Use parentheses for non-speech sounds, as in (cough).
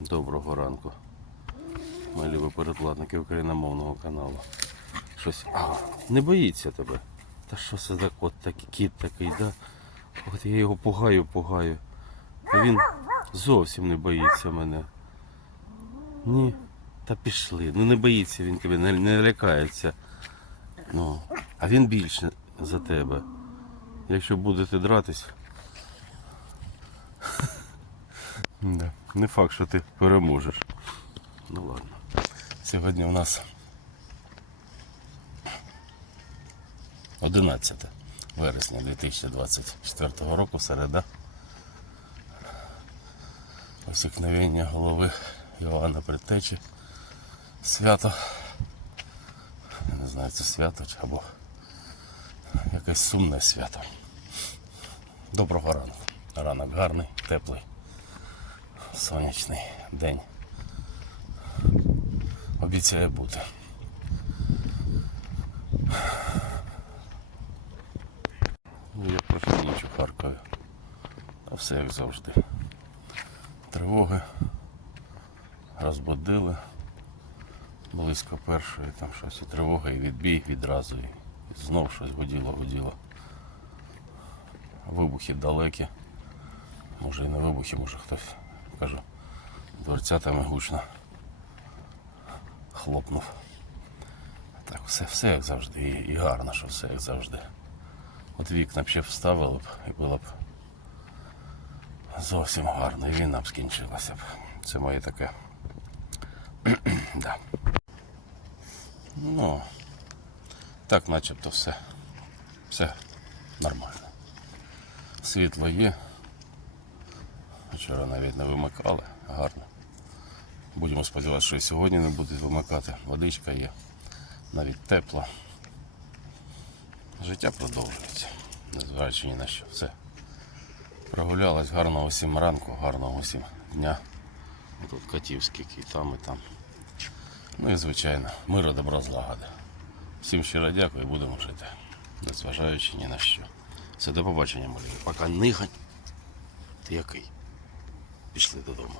Доброго ранку. Мої любі передплатники україномовного каналу. Щось. А, не боїться тебе. Та що це за кот такий, кіт такий, да? От я його пугаю, пугаю. А він зовсім не боїться мене. Ні. Та пішли. Ну не боїться він тебе, не, не лякається. Ну, а він більше за тебе. Якщо будете дратись. (laughs) Да. Не факт, що ти переможеш. Ну ладно. Сьогодні у нас 11 вересня 2024 року, середа. Осікновення голови Йоанна Предтечі. Свято. Я не знаю, це свято чи або якесь сумне свято. Доброго ранку. Ранок гарний, теплий сонячний день. Обіцяє бути. Ну, я прошу ніч у Харкові. А все як завжди. Тривоги розбудили. Близько першої там щось і тривога, і відбій відразу. І знов щось гуділо, гуділо. Вибухи далекі. Може і не вибухи, може хтось кажу. Дверцятами гучно хлопнув. Так, все, все як завжди. І, і гарно, що все як завжди. От вікна б ще вставили б і було б зовсім гарно, і війна б скінчилася б. Це моє таке. (clears throat) да. Ну, так начебто все. Все нормально. Світло є. Вчора навіть не вимикали, гарно. Будемо сподіватися, що і сьогодні не будуть вимикати. Водичка є, навіть тепло. Життя продовжується, незважаючи ні на що. Все. Прогулялась гарного усім ранку, гарного усім дня. Тут котів скільки, і там, і там. Ну і звичайно, миру, добро, злагоди. Всім щиро дякую і будемо жити. Незважаючи ні на що. Все, до побачення, малі. Пока нигань. Ти який? Пішли додому.